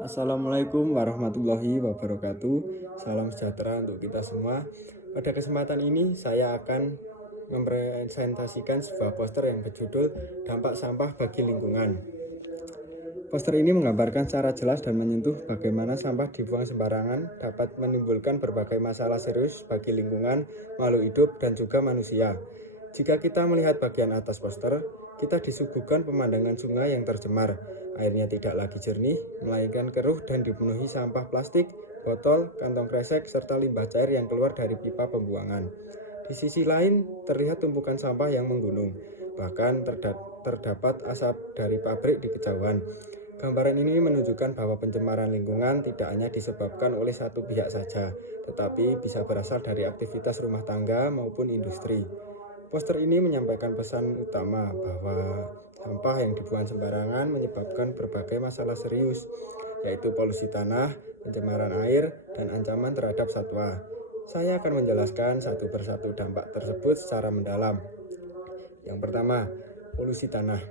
Assalamualaikum warahmatullahi wabarakatuh. Salam sejahtera untuk kita semua. Pada kesempatan ini saya akan mempresentasikan sebuah poster yang berjudul Dampak Sampah Bagi Lingkungan. Poster ini menggambarkan secara jelas dan menyentuh bagaimana sampah dibuang sembarangan dapat menimbulkan berbagai masalah serius bagi lingkungan, makhluk hidup, dan juga manusia. Jika kita melihat bagian atas poster, kita disuguhkan pemandangan sungai yang tercemar. Airnya tidak lagi jernih, melainkan keruh dan dipenuhi sampah plastik, botol, kantong kresek, serta limbah cair yang keluar dari pipa pembuangan. Di sisi lain, terlihat tumpukan sampah yang menggunung. Bahkan terdapat asap dari pabrik di kejauhan. Gambaran ini menunjukkan bahwa pencemaran lingkungan tidak hanya disebabkan oleh satu pihak saja, tetapi bisa berasal dari aktivitas rumah tangga maupun industri. Poster ini menyampaikan pesan utama bahwa sampah yang dibuang sembarangan menyebabkan berbagai masalah serius, yaitu polusi tanah, pencemaran air, dan ancaman terhadap satwa. Saya akan menjelaskan satu persatu dampak tersebut secara mendalam. Yang pertama, polusi tanah.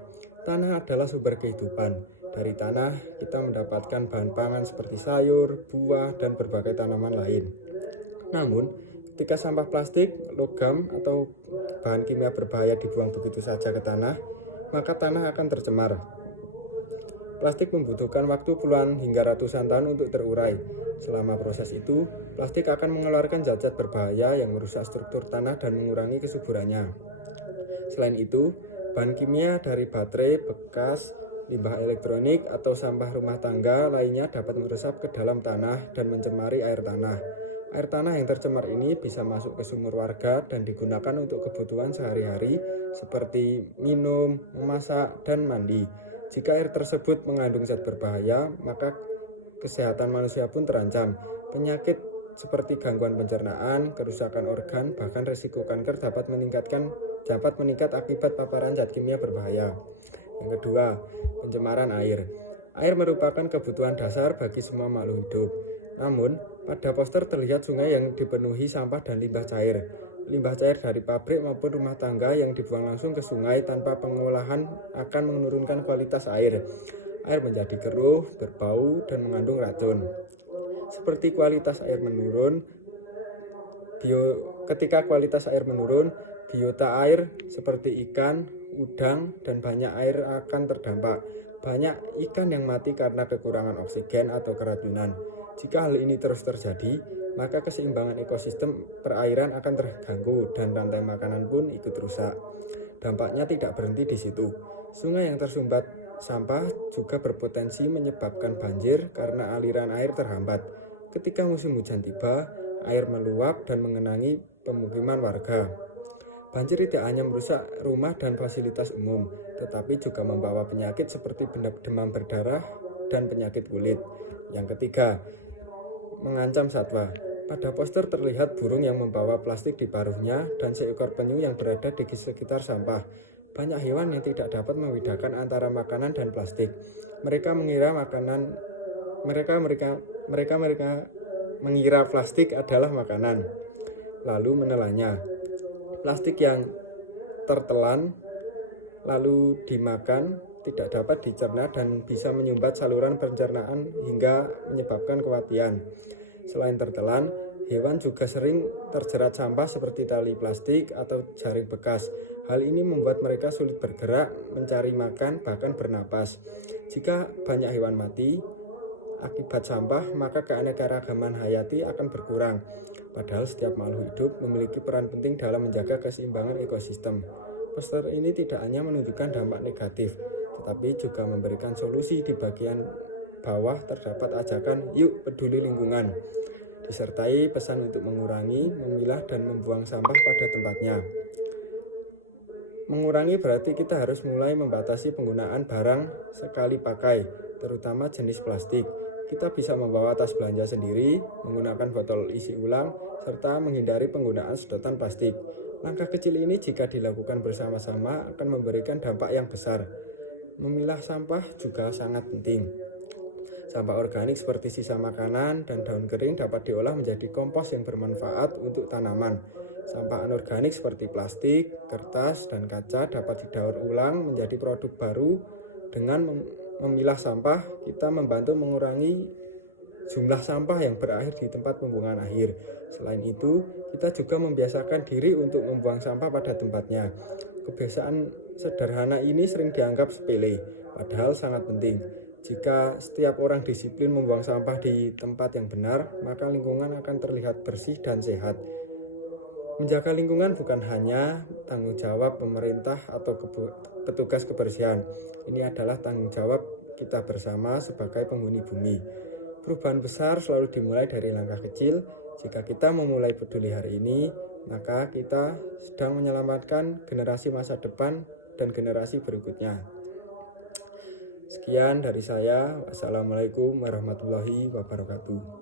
Tanah adalah sumber kehidupan. Dari tanah, kita mendapatkan bahan pangan seperti sayur, buah, dan berbagai tanaman lain. Namun, ketika sampah plastik, logam, atau bahan kimia berbahaya dibuang begitu saja ke tanah, maka tanah akan tercemar. Plastik membutuhkan waktu puluhan hingga ratusan tahun untuk terurai. Selama proses itu, plastik akan mengeluarkan zat-zat berbahaya yang merusak struktur tanah dan mengurangi kesuburannya. Selain itu, bahan kimia dari baterai bekas, limbah elektronik, atau sampah rumah tangga lainnya dapat meresap ke dalam tanah dan mencemari air tanah. Air tanah yang tercemar ini bisa masuk ke sumur warga dan digunakan untuk kebutuhan sehari-hari seperti minum, memasak, dan mandi. Jika air tersebut mengandung zat berbahaya, maka kesehatan manusia pun terancam. Penyakit seperti gangguan pencernaan, kerusakan organ, bahkan risiko kanker dapat meningkat akibat paparan zat kimia berbahaya. Yang kedua, pencemaran air. Air merupakan kebutuhan dasar bagi semua makhluk hidup. Namun, pada poster terlihat sungai yang dipenuhi sampah dan limbah cair. Limbah cair dari pabrik maupun rumah tangga yang dibuang langsung ke sungai tanpa pengolahan akan menurunkan kualitas air. Air menjadi keruh, berbau, dan mengandung racun. Ketika kualitas air menurun, biota air seperti ikan, udang, dan banyak air akan terdampak. Banyak ikan yang mati karena kekurangan oksigen atau keracunan. Jika hal ini terus terjadi, maka keseimbangan ekosistem perairan akan terganggu dan rantai makanan pun ikut rusak. Dampaknya tidak berhenti di situ. Sungai yang tersumbat sampah juga berpotensi menyebabkan banjir karena aliran air terhambat. Ketika musim hujan tiba, air meluap dan mengenangi pemukiman warga. Banjir tidak hanya merusak rumah dan fasilitas umum, tetapi juga membawa penyakit seperti demam berdarah dan penyakit kulit. Yang ketiga, mengancam satwa. Pada poster terlihat burung yang membawa plastik di paruhnya dan seekor penyu yang berada di sekitar sampah. Banyak hewan yang tidak dapat membedakan antara makanan dan plastik. Mereka mengira plastik adalah makanan, lalu menelannya. Plastik yang tertelan lalu dimakan tidak dapat dicerna dan bisa menyumbat saluran pencernaan hingga menyebabkan kematian. Selain tertelan, hewan juga sering terjerat sampah seperti tali plastik atau jaring bekas. Hal ini membuat mereka sulit bergerak, mencari makan, bahkan bernapas. Jika banyak hewan mati akibat sampah, maka keanekaragaman hayati akan berkurang. Padahal setiap makhluk hidup memiliki peran penting dalam menjaga keseimbangan ekosistem. Poster ini tidak hanya menunjukkan dampak negatif, tetapi juga memberikan solusi. Di bagian bawah terdapat ajakan "Yuk peduli lingkungan", disertai pesan untuk mengurangi, memilah, dan membuang sampah pada tempatnya. Mengurangi berarti kita harus mulai membatasi penggunaan barang sekali pakai, terutama jenis plastik. Kita bisa membawa tas belanja sendiri, menggunakan botol isi ulang, serta menghindari penggunaan sedotan plastik. Langkah kecil ini jika dilakukan bersama-sama akan memberikan dampak yang besar. Memilah sampah juga sangat penting. Sampah organik seperti sisa makanan dan daun kering dapat diolah menjadi kompos yang bermanfaat untuk tanaman. Sampah anorganik seperti plastik, kertas, dan kaca dapat didaur ulang menjadi produk baru dengan memilah sampah, kita membantu mengurangi jumlah sampah yang berakhir di tempat pembuangan akhir. Selain itu, kita juga membiasakan diri untuk membuang sampah pada tempatnya. Kebiasaan sederhana ini sering dianggap sepele, padahal sangat penting. Jika setiap orang disiplin membuang sampah di tempat yang benar, maka lingkungan akan terlihat bersih dan sehat. Menjaga lingkungan bukan hanya tanggung jawab pemerintah atau petugas kebersihan. Ini adalah tanggung jawab kita bersama sebagai penghuni bumi. Perubahan besar selalu dimulai dari langkah kecil. Jika kita memulai peduli hari ini, maka kita sedang menyelamatkan generasi masa depan dan generasi berikutnya. Sekian dari saya. Wassalamualaikum warahmatullahi wabarakatuh.